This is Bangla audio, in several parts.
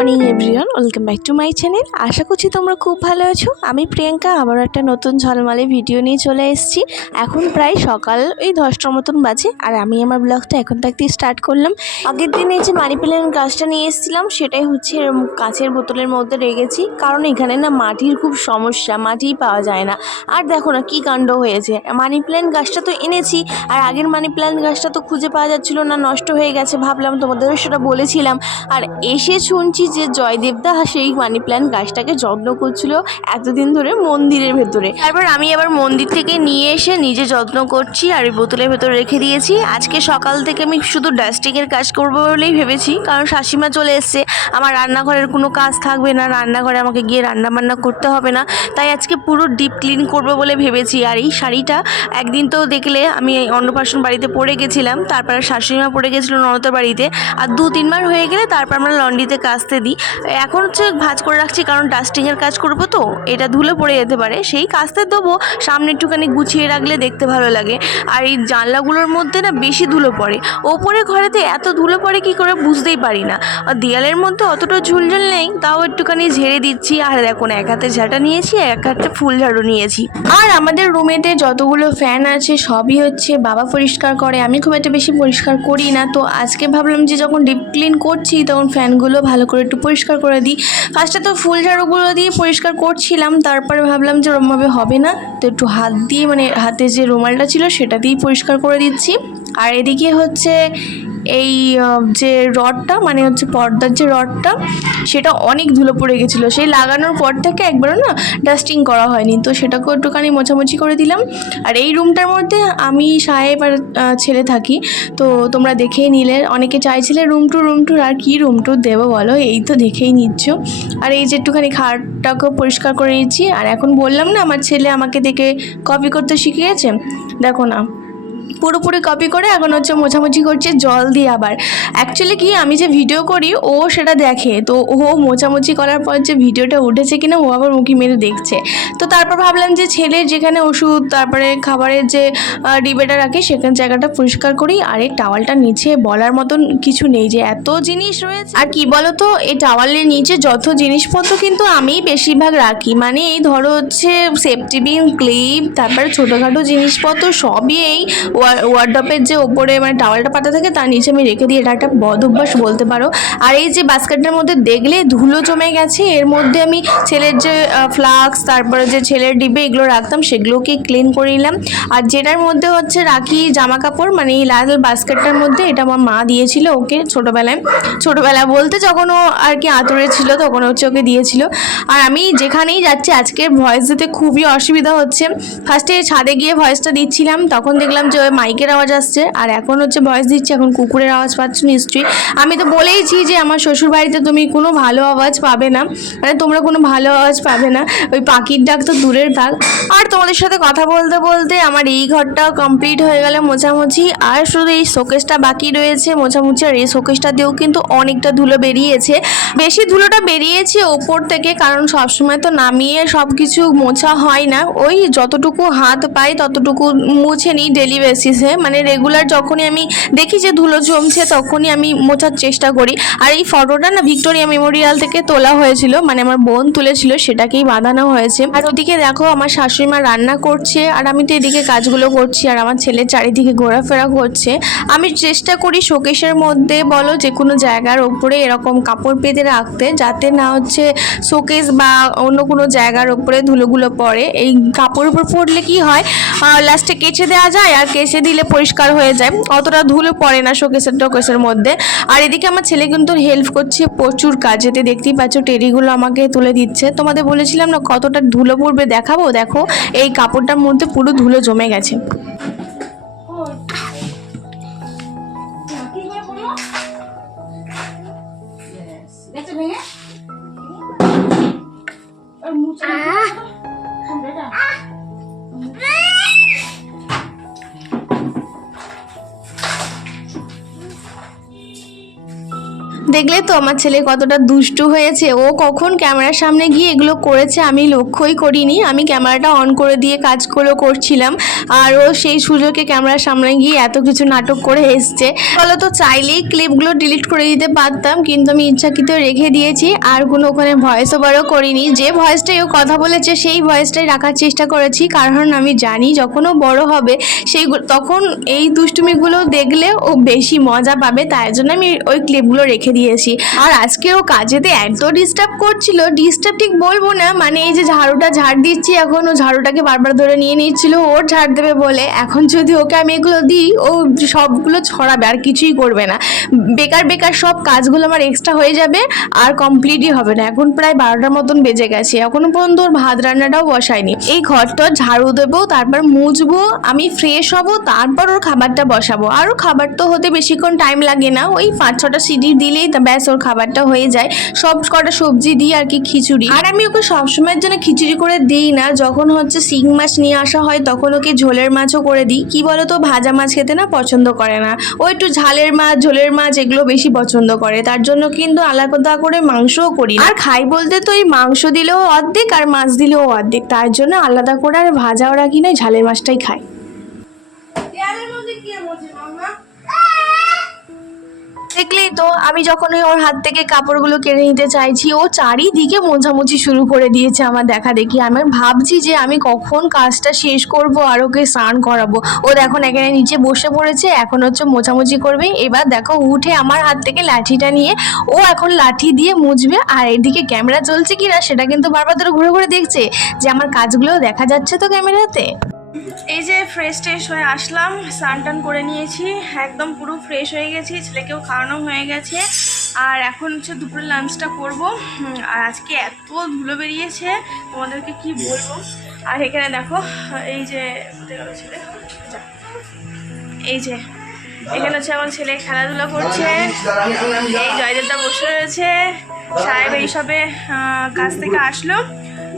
Morning everyone, welcome back to my channel. আশা করছি তোমরা খুব ভালো আছো। আমি প্রিয়াঙ্কা আবারও একটা নতুন ঝলমলে ভিডিও নিয়ে চলে এসেছি। এখন প্রায় সকাল ওই 10টার মতন বাজে, আর আমি আমার ব্লগটা এখন থাকতে স্টার্ট করলাম। আগের দিনে যে মানি প্ল্যান্ট গাছটা নিয়ে এসেছিলাম সেটাই হচ্ছে কাচের বোতলের মধ্যে রেখেছি, কারণ এখানে না মাটির খুব সমস্যা, মাটিই পাওয়া যায় না। আর দেখো না কি কাণ্ড হয়েছে, মানি প্ল্যান্ট গাছটা তো এনেছি আর আগের মানি প্ল্যান্ট গাছটা তো খুঁজে পাওয়া যাচ্ছিল না, নষ্ট হয়ে গেছে। ভাবলাম তোমাদেরও সেটা বলেছিলাম। আর এসে শুনছি যে জয়দেবদা সেই মানি প্ল্যান্ট গাছটাকে যত্ন করছিল এতদিন ধরে মন্দিরের ভেতরে। তারপর আমি আবার মন্দির থেকে নিয়ে এসে নিজে যত্ন করছি আর ওই বোতলের ভেতরে রেখে দিয়েছি। আজকে সকাল থেকে আমি শুধু ডাস্টিংয়ের কাজ করবো বলেই ভেবেছি, কারণ শাশুড়িমা চলে এসছে, আমার রান্নাঘরের কোনো কাজ থাকবে না, রান্নাঘরে আমাকে গিয়ে রান্না বান্না করতে হবে না। তাই আজকে পুরো ডিপ ক্লিন করবো বলে ভেবেছি। আর এই শাড়িটা একদিন তো দেখলে আমি অন্নপ্রাশন বাড়িতে পরে গেছিলাম, তারপরে শাশুড়িমা পরে গেছিলো ননদের বাড়িতে, আর 2-3 বার হয়ে গেলে তারপর আমরা লন্ড্রিতে কাচতে দিই। এখন হচ্ছে ভাঁজ করে রাখছি, কারণ ডাস্টিংয়ের কাজ করবো তো এটা ধুলে পড়ে যেতে পারে, সেই কাচতে দেবো। সামনে একটুখানি গুছিয়ে রাখলে দেখতে ভালো লাগে। আর এই জানলাগুলোর মধ্যে না বেশি ধুলো পড়ে, ওপরে ঘরেতে এত ধুলো পড়ে কি করে বুঝতেই পারি না। আর দেয়ালের মধ্যে অতটা ঝুলঝুল নেই, তাও একটুখানি ঝেড়ে দিচ্ছি। আর দেখো না, এক হাতে ঝাঁটা নিয়েছি, এক হাতে ফুল ঝাড়ু নিয়েছি। আর আমাদের রুমেতে যতগুলো ফ্যান আছে সবই হচ্ছে বাবা পরিষ্কার করে, আমি খুব একটা বেশি পরিষ্কার করি না। তো আজকে ভাবলাম যে যখন ডিপ ক্লিন করছি তখন ফ্যানগুলো ভালো করে একটু পরিষ্কার করে দিই। ফার্স্টে তো ফুল ঝাড়ুগুলো দিয়ে পরিষ্কার করছিলাম, তারপরে ভাবলাম যে ওরমভাবে হবে না, তো একটু হাত দিয়ে মানে হাতে যে রুমালটা ছিল সেটা দিয়েই পরিষ্কার করে দিচ্ছি। আর এদিকে হচ্ছে এই যে রডটা মানে হচ্ছে পর্দার যে রডটা, সেটা অনেক ধুলো পড়ে গেছিলো, সেই লাগানোর পর থেকে একবারও না ডাস্টিং করা হয়নি, তো সেটাকেও একটুখানি মোছামুছি করে দিলাম। আর এই রুমটার মধ্যে আমি সাহেব আর ছেলে থাকি, তো তোমরা দেখেই নিলে, অনেকে চাইছিলে রুম টু আর কি রুম টু দেবো বলো, এই তো দেখেই নিচ্ছ। আর এই যে একটুখানি খাটটাকেও পরিষ্কার করে নিচ্ছি। আর এখন বললাম না আমার ছেলে আমাকে দেখে কপি করতে শিখিয়েছে, দেখো না পুরোপুরি কপি করে এখন হচ্ছে মোছামুছি করছে জল দিয়ে। আবার অ্যাকচুয়ালি কি, আমি যে ভিডিও করি ও সেটা দেখে, তো ও মোছামুছি করার পর যে ভিডিওটা উঠেছে কিনা ও আবার মুখি মেরে দেখছে। তো তারপর ভাবলাম যে ছেলের যেখানে ওষুধ তারপরে খাবারের যে ডিবেটা রাখে সেখানে জায়গাটা পরিষ্কার করি। আর এই টাওয়ালটার নিচে বলার মতন কিছু নেই যে এত জিনিস রয়েছে। আর কি বলো তো, এই টাওয়ালের নিচে যত জিনিসপত্র কিন্তু আমি বেশিরভাগ রাখি, মানে এই ধরো হচ্ছে সেফটি পিন, ক্লিপ, তারপরে ছোটোখাটো জিনিসপত্র সবই এই ওয়ার্ডরোবের যে ওপরে মানে টাওয়ালটা পাতা থাকে তার নিচে আমি রেখে দিই। এটা একটা বদ অভ্যাস বলতে পারো। আর এই যে বাস্কেটের মধ্যে দেখলে ধুলো জমে গেছে, এর মধ্যে আমি ছেলের যে ফ্লাক্স তারপরে যে ছেলের ডিবে এগুলো রাখতাম সেগুলোকে ক্লিন করে নিলাম। আর যেটার মধ্যে হচ্ছে রাখি জামা কাপড়, মানে এই লাল বাস্কেটটার মধ্যে, এটা আমার মা দিয়েছিল ওকে ছোটোবেলায় বলতে যখন ও আর কি আঁতুড়ে ছিল তখন হচ্ছে ওকে দিয়েছিল। আর আমি যেখানেই যাচ্ছি আজকে ভয়েস দিতে খুবই অসুবিধা হচ্ছে। ফার্স্টে ছাদে গিয়ে ভয়েসটা দিচ্ছিলাম, তখন দেখলাম যে ওই মাইকের আওয়াজ আসছে, আর এখন হচ্ছে ভয়েস দিচ্ছি, এখন কুকুরের আওয়াজ পাচ্ছ নিশ্চয়ই। আমি তো বলেইছি যে আমার শ্বশুরবাড়িতে তুমি কোনো ভালো আওয়াজ পাবে না, মানে তোমরা কোনো ভালো আওয়াজ পাবে না, ওই পাখির ডাক তো দূরের থাক। আর তোমাদের সাথে কথা বলতে বলতে আমার এই ঘরটাও কমপ্লিট হয়ে গেল মোছামুছি, আর শুধু এই শোকেসটা বাকি রয়েছে মোছামুছি। আর এই শোকেসটা দিয়েও কিন্তু অনেকটা ধুলো বেরিয়েছে, বেশি ধুলোটা বেরিয়েছে ওপর থেকে, কারণ সবসময় তো নামিয়ে সব কিছু মোছা হয় না, ওই যতটুকু হাত পাই ততটুকু মুছে নিই ডেলি বেসিসে, মানে রেগুলার যখনই আমি দেখি যে ধুলো জমছে তখনই আমি মোছার চেষ্টা করি। আর এই ফটোটা না ভিক্টোরিয়া মেমোরিয়াল থেকে তোলা হয়েছিল, মানে আমার বোন তুলেছিল, সেটাকেই বাঁধানো হয়েছে। আর ওদিকে দেখো আমার শাশুড়ি মা রান্না করছে আর আমি তো এদিকে কাজগুলো করছি, আর আমার ছেলে চারিদিকে ঘোরাফেরা করছে। আমি চেষ্টা করি শোকেসের মধ্যে বলো যে কোনো জায়গার ওপরে এরকম কাপড় পেতে রাখতে, যাতে না হচ্ছে শোকেস বা অন্য কোনো জায়গার ওপরে ধুলোগুলো পড়ে। এই কাপড় উপর পড়লে কি হয়, লাস্টে কেচে দেওয়া যায়, আর কেচে দিলে পরিষ্কার হয়ে যায়, অতটা ধুলো পড়ে না টোকেসের মধ্যে। আর এদিকে আমার ছেলে কিন্তু হেল্প করছে প্রচুর কাজেতে, দেখতেই পাচ্ছ টেরিগুলো আমাকে তুলে দিচ্ছে। তোমাদের বলেছিলাম না কতটা ধুলো পড়বে, দেখাবো, দেখো এই কাপড়টার মধ্যে পুরো ধুলো জমে গেছে। দেখলে তো আমার ছেলে কতটা দুষ্টু হয়েছে, ও কখন ক্যামেরার সামনে গিয়ে এগুলো করেছে আমি লক্ষ্যই করিনি। আমি ক্যামেরাটা অন করে দিয়ে কাজগুলো করছিলাম আর ও সেই সুযোগে ক্যামেরার সামনে গিয়ে এত কিছু নাটক করে এসছে। বলো তো চাইলেই ক্লিপগুলো ডিলিট করে দিতে পারতাম, কিন্তু আমি ইচ্ছাকৃত রেখে দিয়েছি আর কোনো ওখানে ভয়েস ওভারও করিনি। যে ভয়েসটাই ও কথা বলেছে সেই ভয়েসটাই রাখার চেষ্টা করেছি, কারণ আমি জানি যখন ও বড় হবে তখন এই দুষ্টুমিগুলো দেখলে ও বেশি মজা পাবে, তাই জন্য আমি ওই ক্লিপগুলো রেখে দিয়েছি। আর আজকে ও কাজেতে এত ডিস্টার্ব করছিল, ডিস্টার্ব ঠিক বলবো না, মানে এই যে ঝাড়ুটা ঝাড় দিচ্ছি এখন ও ঝাড়ুটাকে বারবার ধরে নিয়ে নিচ্ছিল ওর ঝাড় দেবে বলে। এখন যদি ওকে আমি এগুলো দিই ও সবগুলো ছড়াবে আর কিছুই করবে না। বেকার বেকার সব কাজগুলো আমার এক্সট্রা হয়ে যাবে আর কমপ্লিটই হবে না। এখন প্রায় 12টার মতন বেজে গেছে, এখনো পর্যন্ত ওর ভাত রান্নাটাও বসায়নি। এই ঘরটা ঝাড়ু দেবো, তারপর মুছবো, আমি ফ্রেশ হব, তারপর ওর খাবারটা বসাবো। আর ওর খাবার তো হতে বেশিক্ষণ টাইম লাগে না, ওই 5-6টা সিটি দিলেই ব্যাস ওর খাবারটা হয়ে যায়। সব কটা সবজি দিই আর কি, খিচুড়ি। আর আমি ওকে সবসময়ের জন্য খিচুড়ি করে দিই না, যখন হচ্ছে শিং মাছ নিয়ে আসা হয় তখন ওকে ঝোলের মাছও করে দিই। কি বলো তো, ভাজা মাছ খেতে না পছন্দ করে না, ও একটু ঝালের মাছ ঝোলের মাছ এগুলো বেশি পছন্দ করে, তার জন্য কিন্তু আলাদা করে মাংসও করি। আর খাই বলতে তো এই মাংস দিলেও অর্ধেক আর মাছ দিলেও অর্ধেক, তার জন্য আলাদা করে আর ভাজাও রাখি না, ঝালের মাছটাই খাই। দেখলেই তো আমি যখন ওর হাত থেকে কাপড়গুলো কেড়ে নিতে চাইছি ও চারিদিকে মোছামুছি শুরু করে দিয়েছে আমার দেখা দেখি। আমি ভাবছি যে আমি কখন কাজটা শেষ করব আর ওকে স্নান করাবো। ও দেখো এখানে নিচে বসে পড়েছে, এখন হচ্ছে মোছামুছি করবে। এবার দেখো উঠে আমার হাত থেকে লাঠিটা নিয়ে ও এখন লাঠি দিয়ে মুছবে, আর এদিকে ক্যামেরা চলছে কিনা সেটা কিন্তু বারবার ধরে ঘুরে ঘুরে দেখছে যে আমার কাজগুলো দেখা যাচ্ছে তো ক্যামেরাতে। এই যে ফ্রেশ ট্রেশ হয়ে আসলাম, স্নান টান করে নিয়েছি, একদম পুরো ফ্রেশ হয়ে গেছি, ছেলেকেও খাওয়ানো হয়ে গেছে। আর এখন হচ্ছে দুপুরের লাঞ্চটা করব। আর আজকে এত ধুলো বেরিয়েছে তোমাদেরকে কি বলবো। আর এখানে দেখো এই যে ছেলে, এই যে এখানে হচ্ছে আমার ছেলে খেলাধুলা করছে, এই জয়দেবটা বসে রয়েছে, সাহেব এইসবে কাজ থেকে আসলো।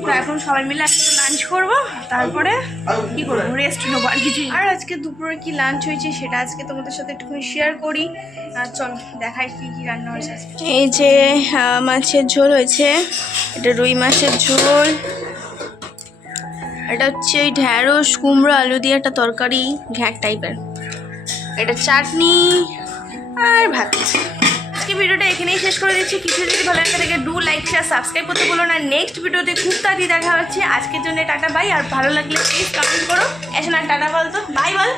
তো এখন সবাই মিলে একসাথে লাঞ্চ করবো, তারপরে কি করবো, রেস্ট নেবো আর কিছুই। আর আজকে দুপুরে কি লাঞ্চ হয়েছে সেটা আজকে তোমাদের সাথে একটুখানি শেয়ার করি। আর চলো দেখাই কি কি রান্না হয়েছে। এই যে মাছের ঝোল হয়েছে, এটা রুই মাছের ঝোল, এটা হচ্ছে ওই ঢ্যাঁড়স কুমড়ো আলু দিয়ে একটা তরকারি ঘ্যাঁট টাইপের, এটা চাটনি আর ভাত। আজকে ভিডিওটা এখানেই শেষ করে দিচ্ছি। কিছু যদি ভালো লাগে থাকে ডু লাইক শেয়ার সাবস্ক্রাইব করতে বলো না। নেক্সট ভিডিওতে খুব তাড়াতাড়ি দেখা হচ্ছে। আজকের জন্য টাটা বাই, আর ভালো লাগলে প্লিজ কমেন্ট করো। এসে না টাটা বল তো, বাই বল।